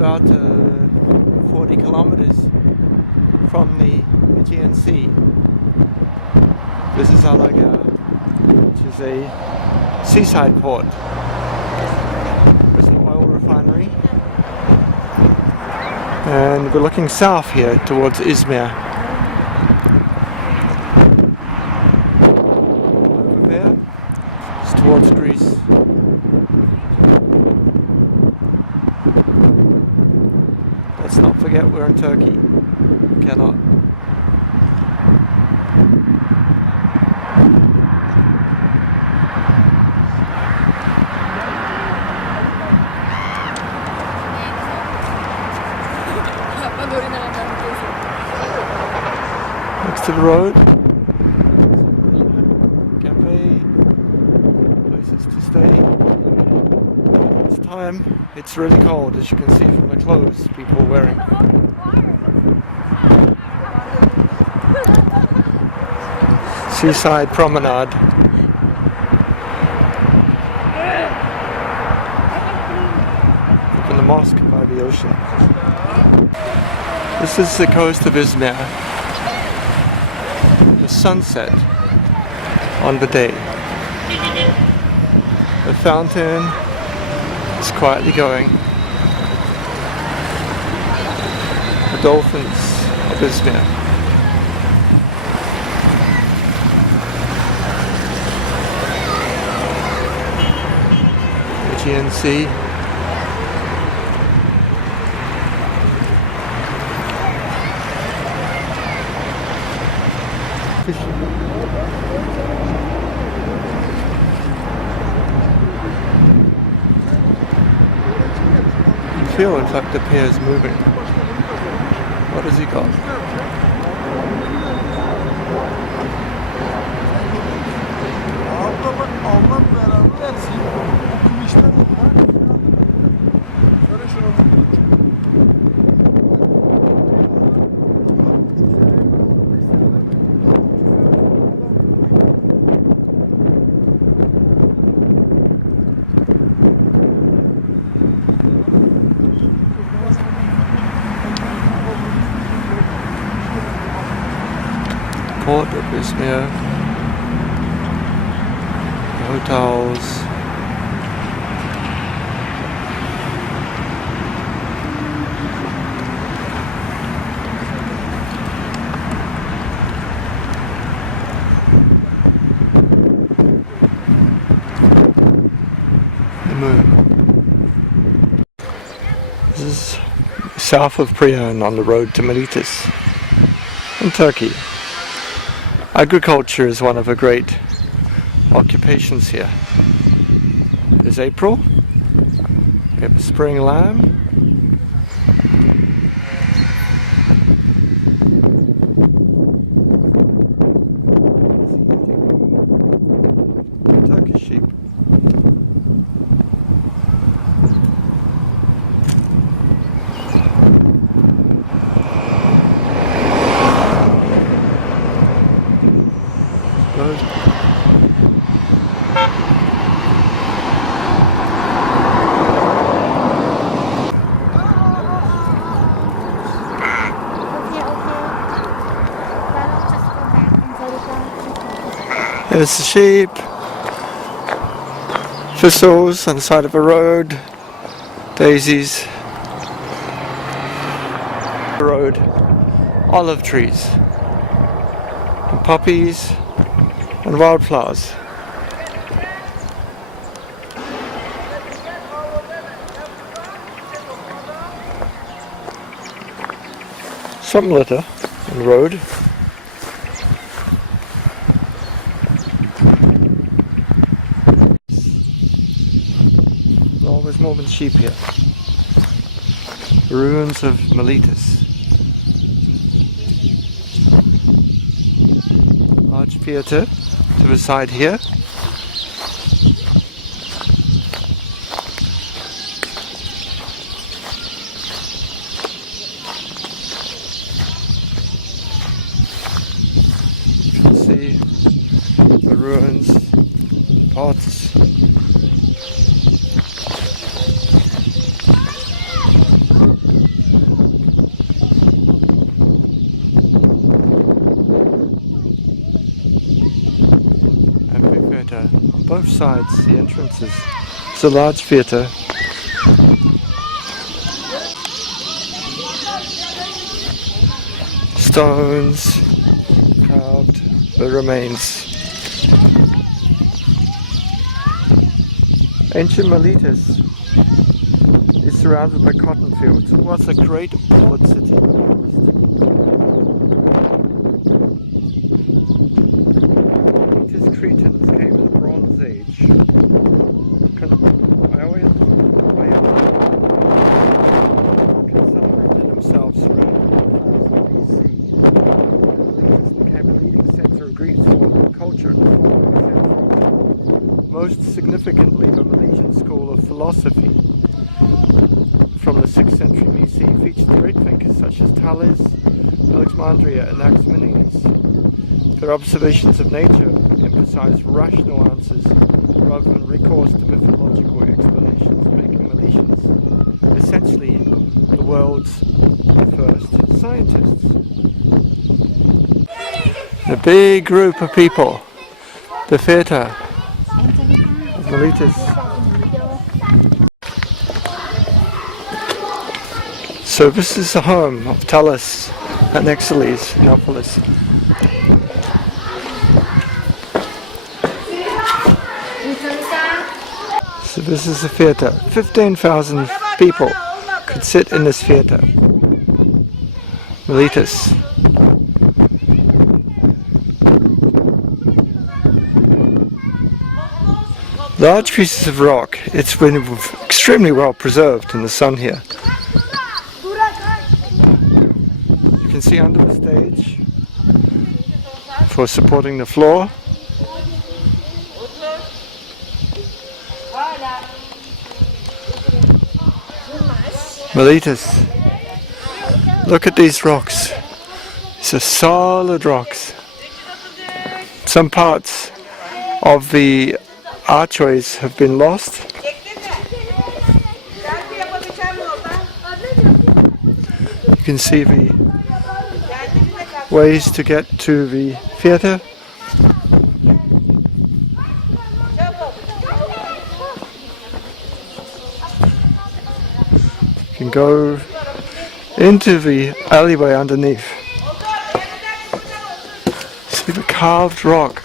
about 40 kilometers from the Aegean Sea. This is Alaga, which is a seaside port. There's an oil refinery. And we're looking south here towards Izmir. Over there, it's towards Greece. Let's not forget we're in Turkey. We cannot. Next to the road, cafe, places to stay. This time it's really cold, as you can see from the clothes people are wearing. Seaside promenade. Up in the mosque by the ocean. This is the coast of Izmir. The sunset on the day. The fountain is quietly going. The dolphins of Izmir. Aegean Sea. You feel, in fact, the pier is moving. What has he got? Port of Izmir, hotels, the moon. This is south of Priyan on the road to Miletus in Turkey. Agriculture is one of the great occupations here. It's April. We have a spring lamb. Turkish sheep. There's the sheep, thistles on the side of a road, daisies, road, olive trees, and poppies and wildflowers. Some litter on the road. Oh, there's more than sheep here. The ruins of Miletus. Large theatre to the side here. You can see the ruins, pots. both sides, the entrances. It's a large theatre. Stones carved the remains. Ancient Miletus is surrounded by cotton fields. It was a great port city. Miletus Cretans came in the Bronze Age. Consolidated themselves around 1000 BC. Miletus became a leading center of Greek thought and culture in the following centuries. Most significantly, the Milesian school of philosophy from the 6th century BC featured great thinkers such as Thales, Alexandria and Anaximenes. Their observations of nature emphasized rational answers rather than recourse to mythological explanations, making Milesians essentially the world's first scientists. A big group of people, the theatre of Miletus. So this is the home of Thales and Anaximenes in Neapolis. So this is the theatre. 15,000 people could sit in this theatre. Miletus. Large pieces of rock. It's been extremely well preserved in the sun here. You can see under the stage for supporting the floor. Miletus. Look at these rocks. These are solid rocks. Some parts of the archways have been lost. You can see the ways to get to the theatre. You can go into the alleyway underneath. See the carved rock.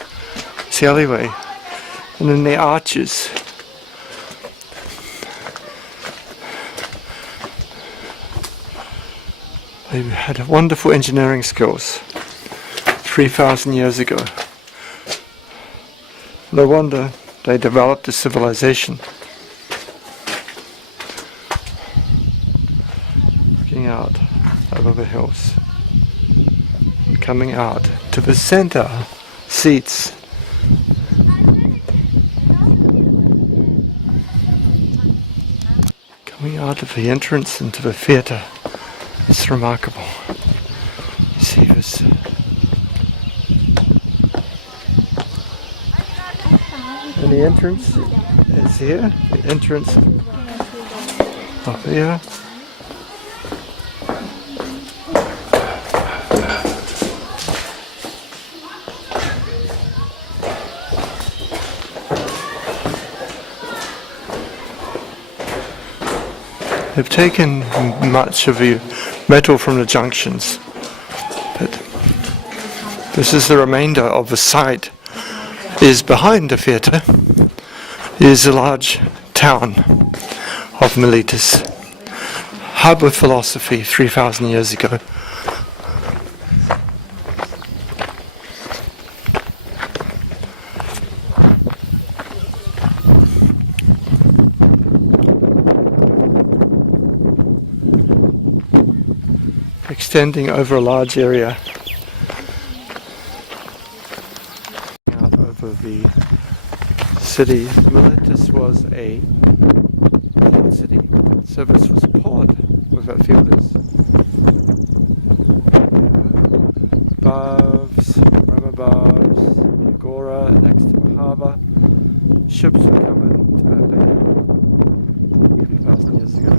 It's the alleyway. And then the arches. They had wonderful engineering skills 3,000 years ago. No wonder they developed a civilization. Looking out over the hills. Coming out to the center seats. Coming out of the entrance into the theatre. It's remarkable. You see this. And the entrance is here. The entrance up here. They've taken much of the metal from the junctions, but this is the remainder of the site. Is behind the theatre is a large town of Miletus, hub of philosophy 3,000 years ago. Extending over a large area. Out over the city. Miletus was a port city. So this was a port with that field is. Barbs, rubber barbs, the agora next to the harbour. Ships were coming to that bay 3,000 years ago.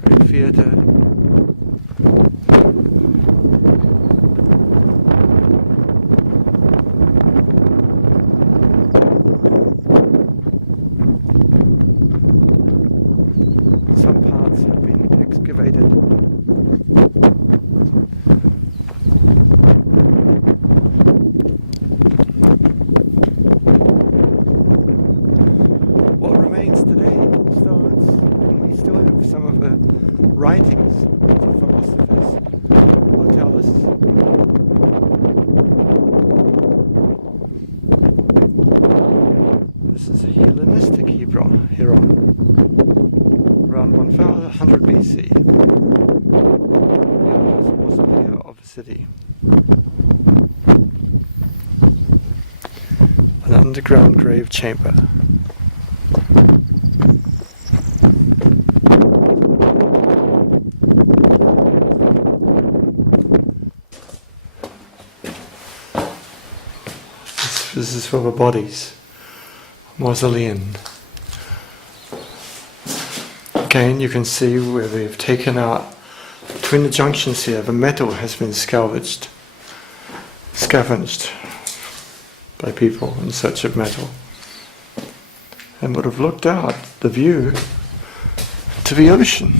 Great theatre. remains today, stones, and we still have some of the writings of philosophers will tell us. This is a Hellenistic Hebron, around 1100 BC. This mausoleum of a city. An underground grave chamber. This is for the bodies. Mausoleum. Again, you can see where they've taken out, between the junctions here, the metal has been scavenged by people in search of metal, and would have looked out the view to the ocean.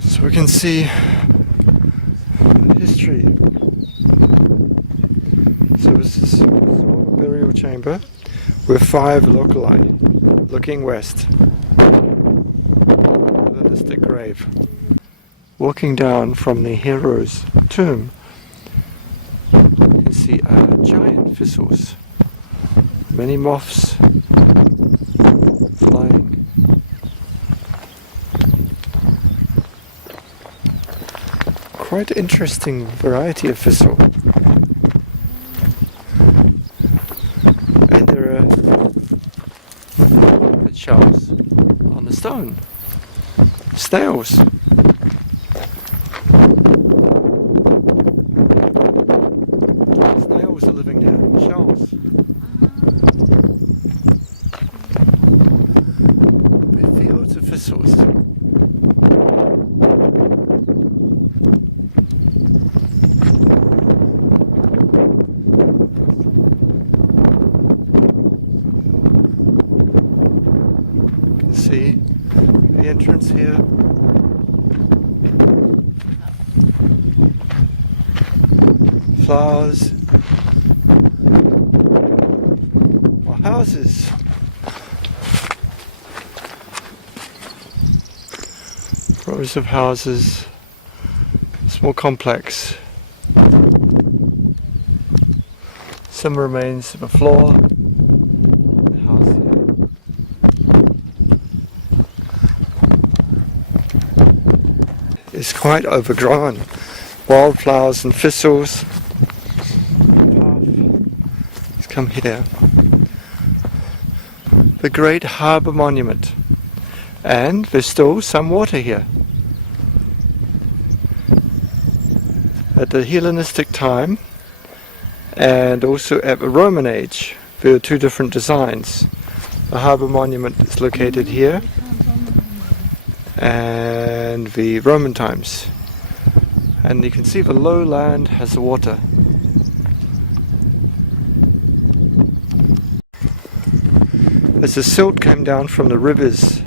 So we can see history. So this is a burial chamber with 5 loculi looking west. Hellenistic grave. Walking down from the hero's tomb, you can see giant thistles. Many moths flying. Quite interesting variety of thistle. And there are shells on the stone. Snails. Snails are living there. Shells. The fields of thistles. See the entrance here. Flowers. More houses. Rows of houses. Small complex. Some remains of a floor. It's quite overgrown. Wildflowers and thistles. Let's come here. The Great Harbour Monument. And there's still some water here. At the Hellenistic time and also at the Roman age, there are 2 different designs. The Harbour Monument is located here, and the Roman times, and you can see the lowland has the water. As the silt came down from the rivers,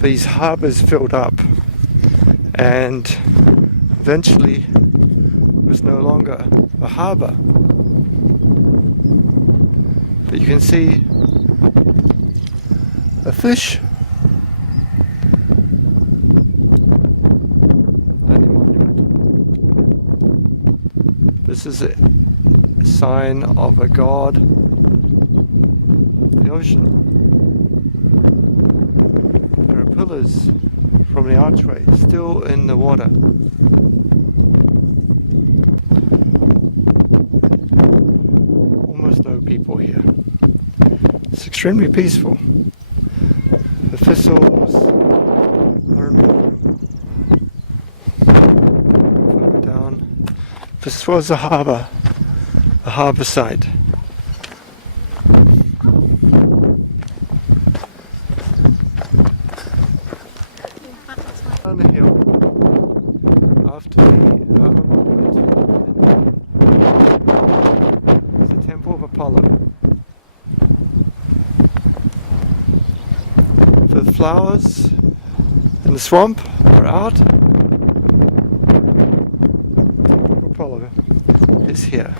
these harbours filled up, and eventually it was no longer a harbour. But you can see a fish. This is a sign of a god of the ocean. There are pillars from the archway still in the water. Almost no people here. It's extremely peaceful. The thistles are further down. This was a harbour site. On the hill, after the harbour monument, is the Temple of Apollo. The flowers in the swamp are out. Apollo is here.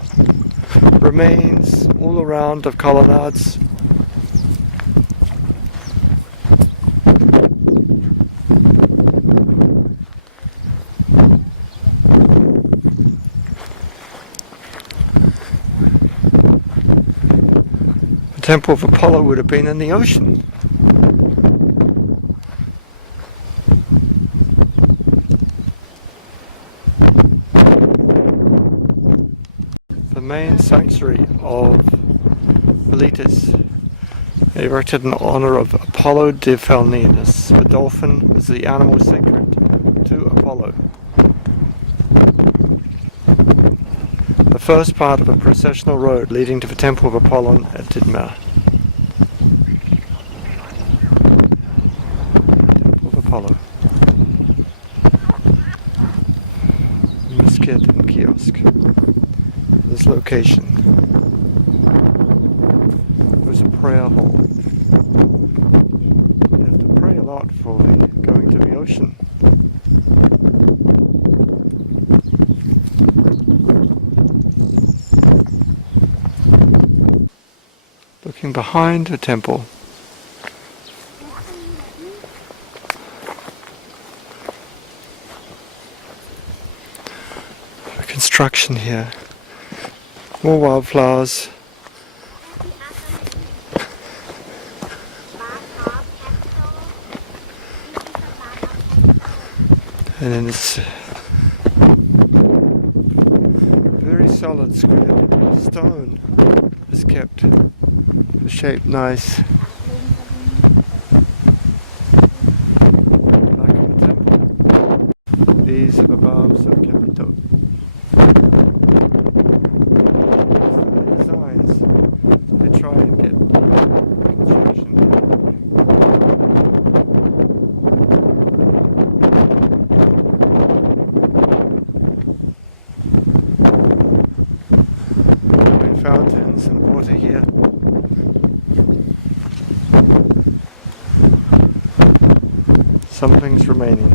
Remains all around of colonnades. The temple of Apollo would have been in the ocean. The main sanctuary of Miletus, erected in honor of Apollo de Felninus. The dolphin was the animal sacred to Apollo. The first part of a processional road leading to the temple of Apollon at Didyma. Temple of Apollo. Misket and kiosk. This location. There's a prayer hall. You have to pray a lot for going to the ocean. Looking behind the temple. The construction here. More wildflowers. And then this very solid square stone is kept. The shape nice. Back of the temple. These are the barbs of Capito. Designs. They try and get construction. Fountains and water here. Something's remaining.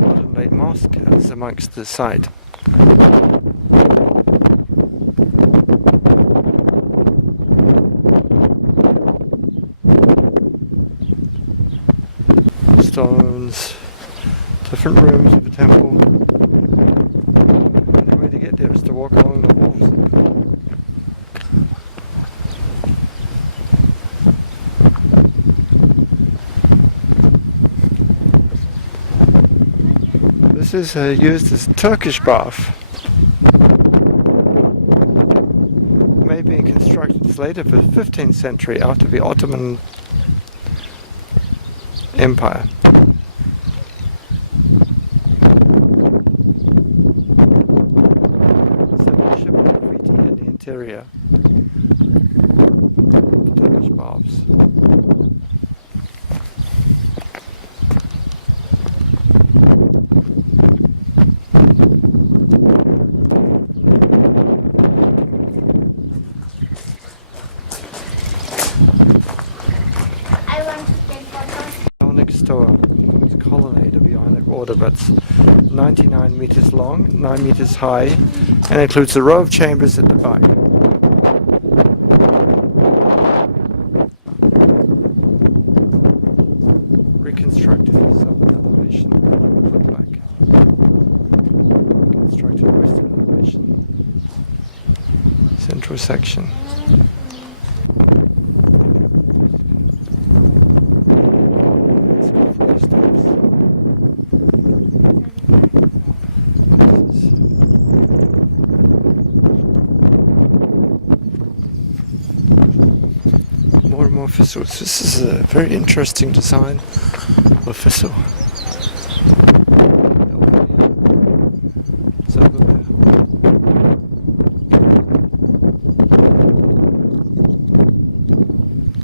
Modern day mosque is amongst the site. Stones, different rooms of the temple. The way to get there is to walk along the walls. This is used as Turkish bath. May be constructed later for the 15th century after the Ottoman Empire. Several ship graffiti in the interior of the Turkish baths. It's a colonnade of the Ionic order that's 99 meters long, 9 meters high, and includes a row of chambers at the back. Reconstructed southern elevation, that would look like. Reconstructed western elevation. Central section. More and more thistles. This is a very interesting design of thistle. It's over there.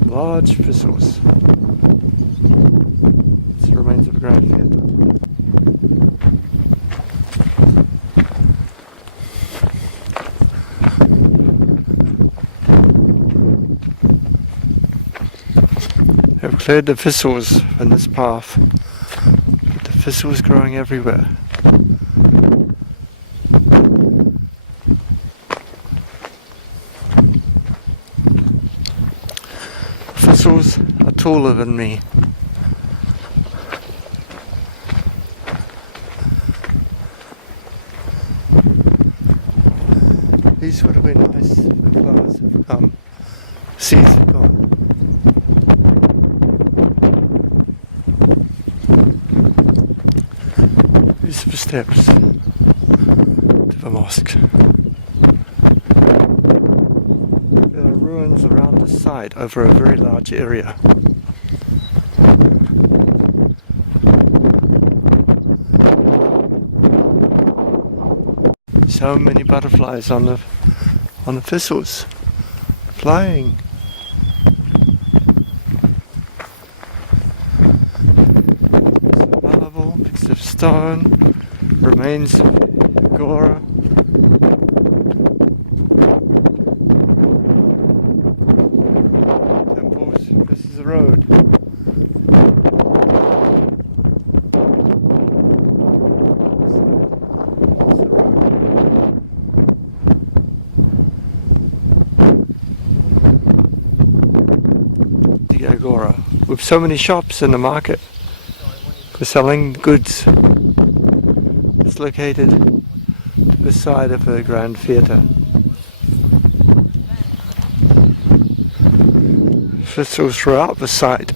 Large thistles. It's the remains of a grand field. Have cleared the thistles in this path. The Thistles growing everywhere. Thistles are taller than me. These would have been nice if the flowers have come. Seeds have gone. These are the steps to the mosque. There are ruins around the site over a very large area. So many butterflies on the thistles, flying. Some marble, bits of stone, remains of agora. Temples. This is the road. Agora with so many shops in the market for selling goods. It's located this side of the Grand Theatre. Thistles throughout the site.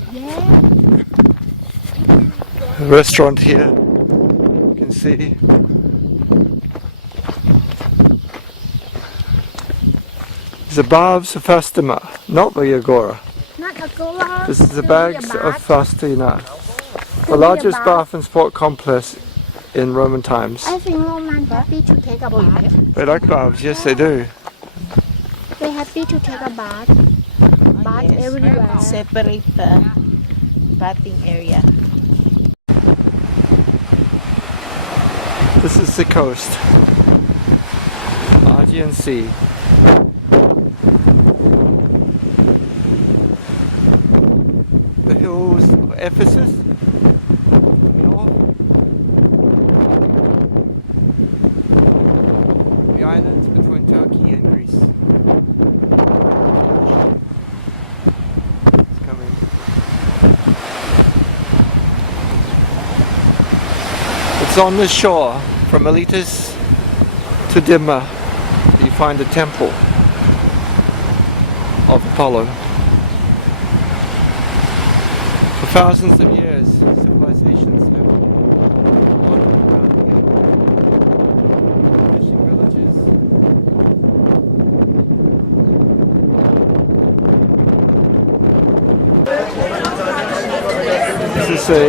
A restaurant here, you can see. The baths of Didyma, not the agora. This is the bags of Faustina, the largest bath and sport complex in Roman times. I think Roman happy to take a bath. They like baths, yes they do. They happy to take a bath. Bath Yes. everywhere. Separate the bathing area. This is the coast, Aegean Sea. The hills of Ephesus, north. The islands between Turkey and Greece. It's coming. It's on the shore from Miletus to Didyma. You find a temple of Apollo. For thousands of years, civilizations have wandered around here, fishing villages. This is a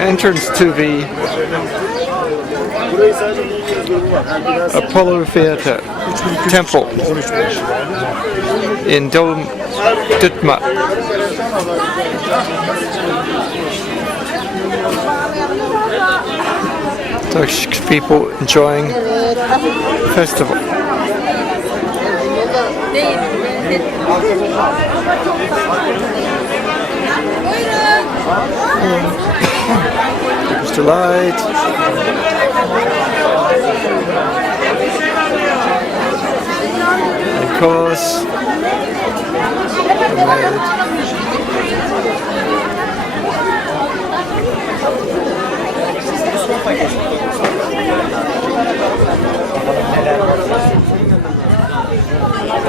entrance to the Apollo Theatre Temple in Didyma. Turkish people enjoying the festival. There's the light. Of course,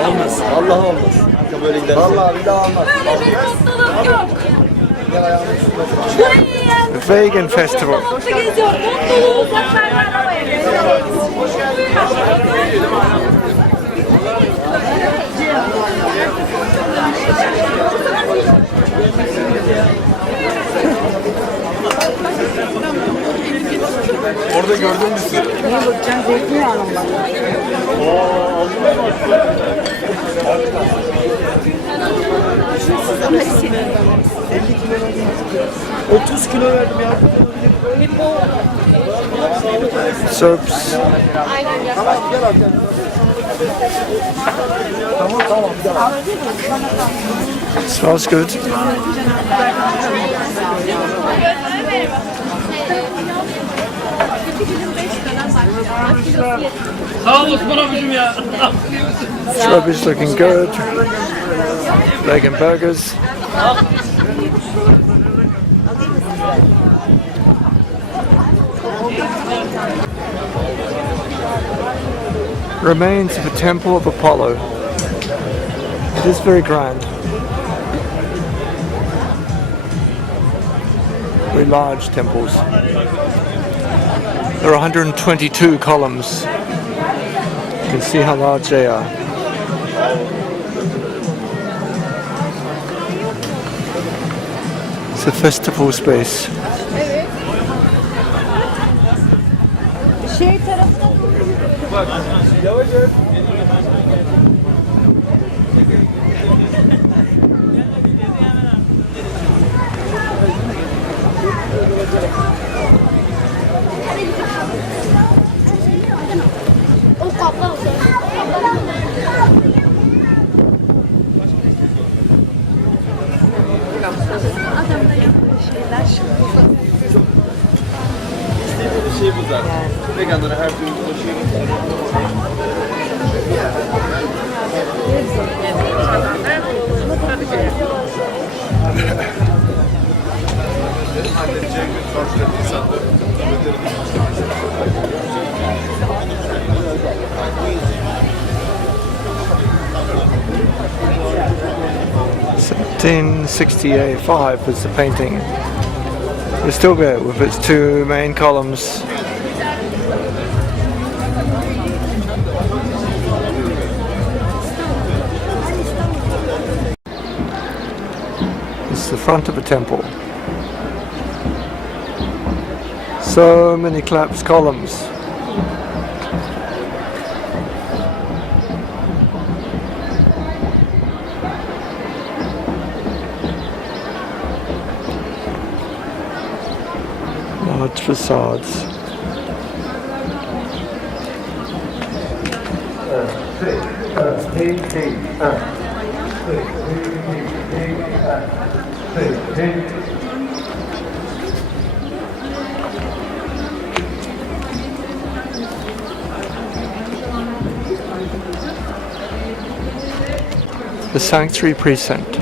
Olmaz. Allah olmaz. Böyle gider. Vallahi bir daha olmaz. the vegan festival. Orada gördün mü? Neye bakacaksın? Zeytin alınmalı. 30 kilo verdim ya. Soaps. Tamam gel abi. Tamam gel. Smells good. Strawberries looking good. Bacon burgers. Remains of a temple of Apollo. It is very grand. Very large temples. There are 122 columns. You can see how large they are. It's a festival space. İstediğimiz şey bu zaten. Veganlara her türlü ulaşıyor. $1765 was the painting. It's still there with its two main columns. It's the front of a temple. So many collapsed columns. Large facades. The sanctuary precinct.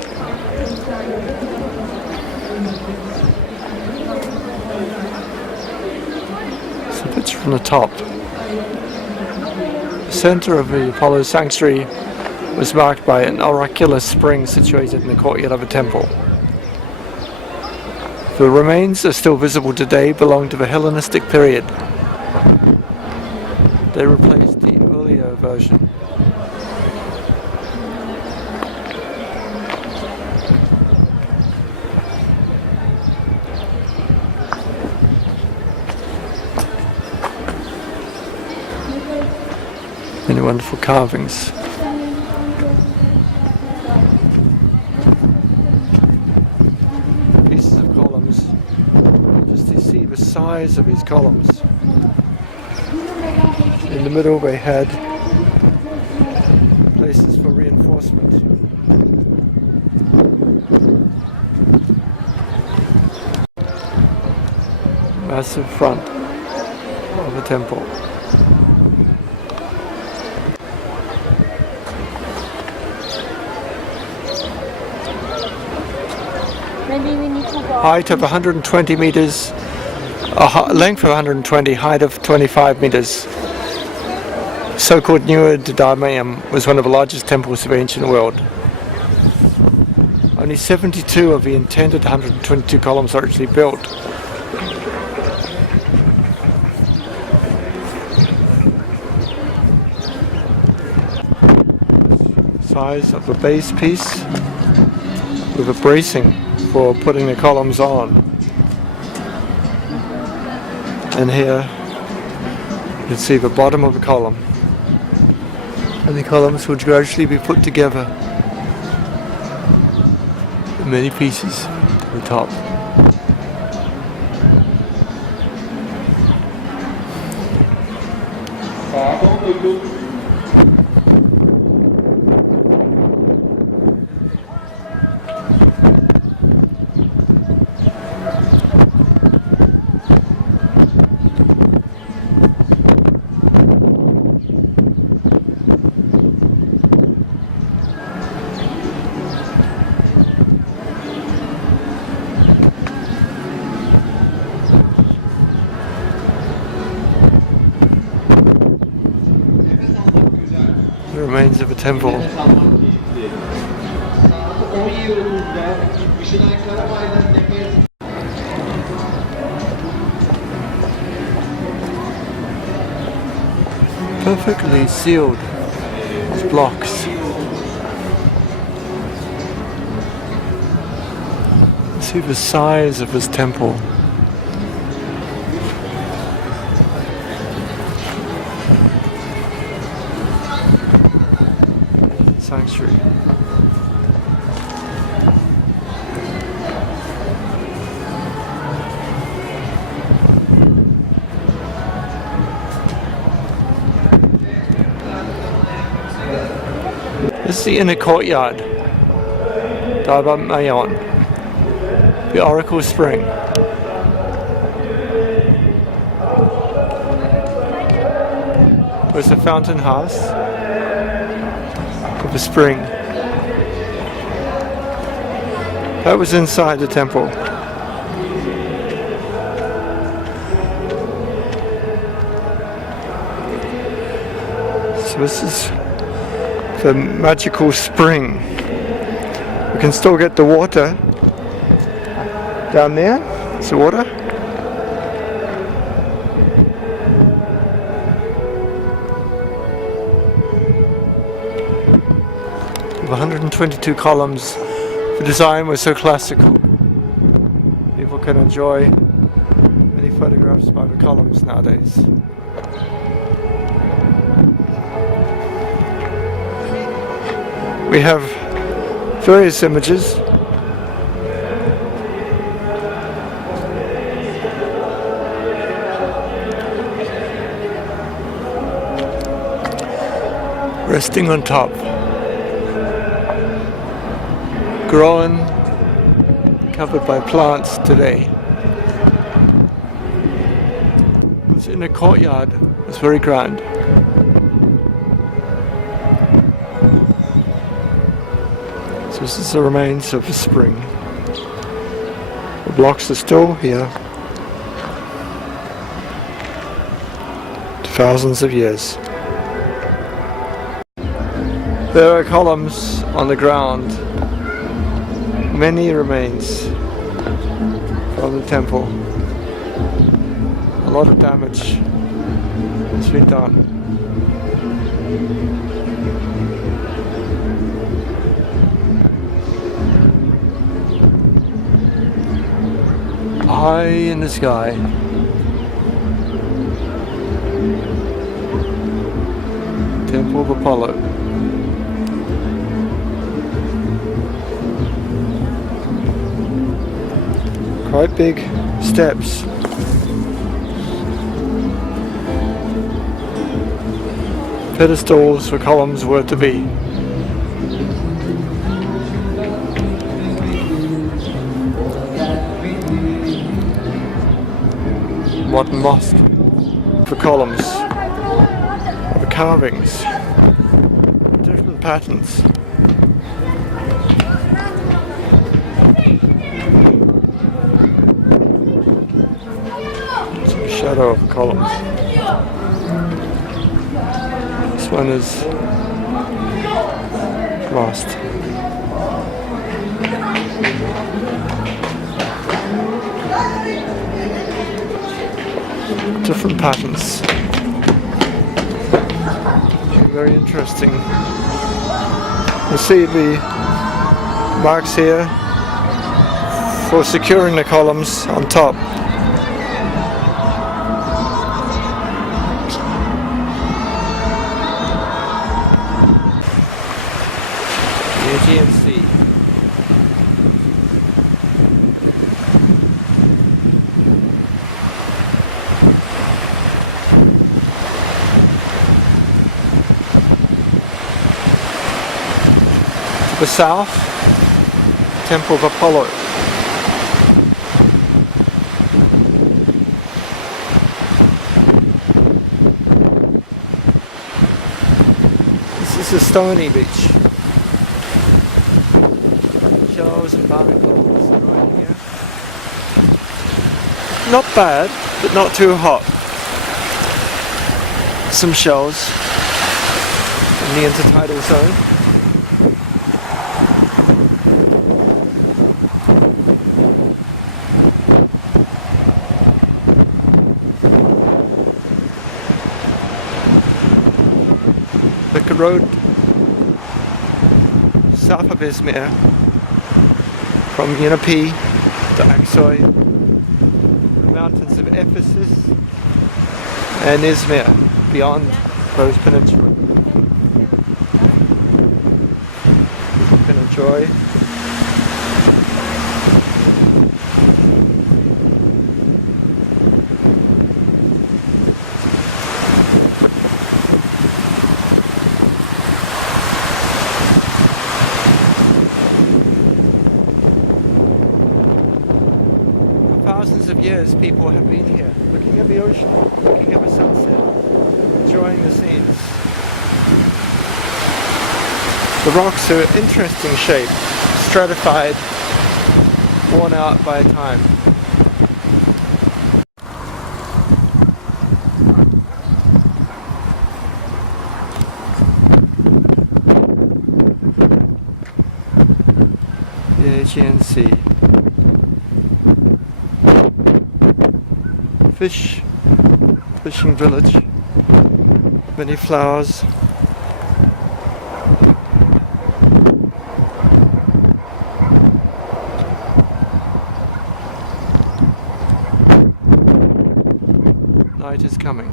From the top. The center of the Apollo sanctuary was marked by an oracular spring situated in the courtyard of a temple. The remains are still visible today, belong to the Hellenistic period. They replaced the earlier version. Many wonderful carvings. Pieces of columns. Just to see the size of these columns. In the middle they had places for reinforcement. Massive front of a temple. Height of 120 meters, length of 120, height of 25 meters. So-called Newer Didyma was one of the largest temples of the ancient world. Only 72 of the intended 122 columns are actually built. Size of the base piece with a bracing for putting the columns on. And here you can see the bottom of the column. And the columns will gradually be put together in many pieces to the top. remains of a temple. Perfectly sealed with blocks. See the size of this temple. Sanctuary. This is the inner courtyard. Didyma, the Oracle Spring. There's a fountain house of a spring. That was inside the temple. So this is the magical spring. We can still get the water down there. It's the water. With 122 columns. The design was so classical. People can enjoy many photographs by the columns nowadays. We have various images. Resting on top. Growing, covered by plants today. It's in a courtyard. It's very grand. So this is the remains of a spring. The blocks are still here. Thousands of years. There are columns on the ground. Many remains from the temple. A lot of damage has been done. High in the sky. Temple of Apollo. Quite big steps. Pedestals for columns were to be. Modern mosque for columns, for carvings, different patterns. Shadow of columns. This one is lost. Different patterns. Very interesting. You see the marks here for securing the columns on top. GMC. To the south, Temple of Apollo. This is a stony beach. Shells and barnacles are right here. Not bad, but not too hot. Some shells. And the intertidal zone. The road south of Izmir from Yinapi to Aksoy, the mountains of Ephesus and Izmir beyond Rose Peninsula. You can enjoy thousands of years people have been here, looking at the ocean, looking at the sunset, enjoying the scenes. The rocks are interesting shape, stratified, worn out by time. The Aegean Sea. Fishing village, many flowers. Night is coming.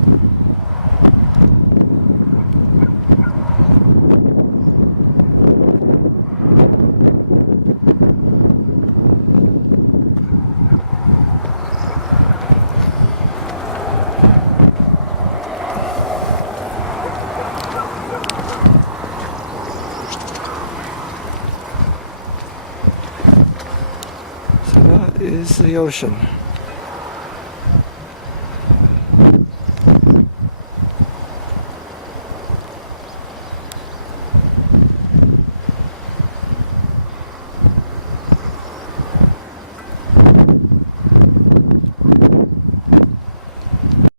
Is the ocean.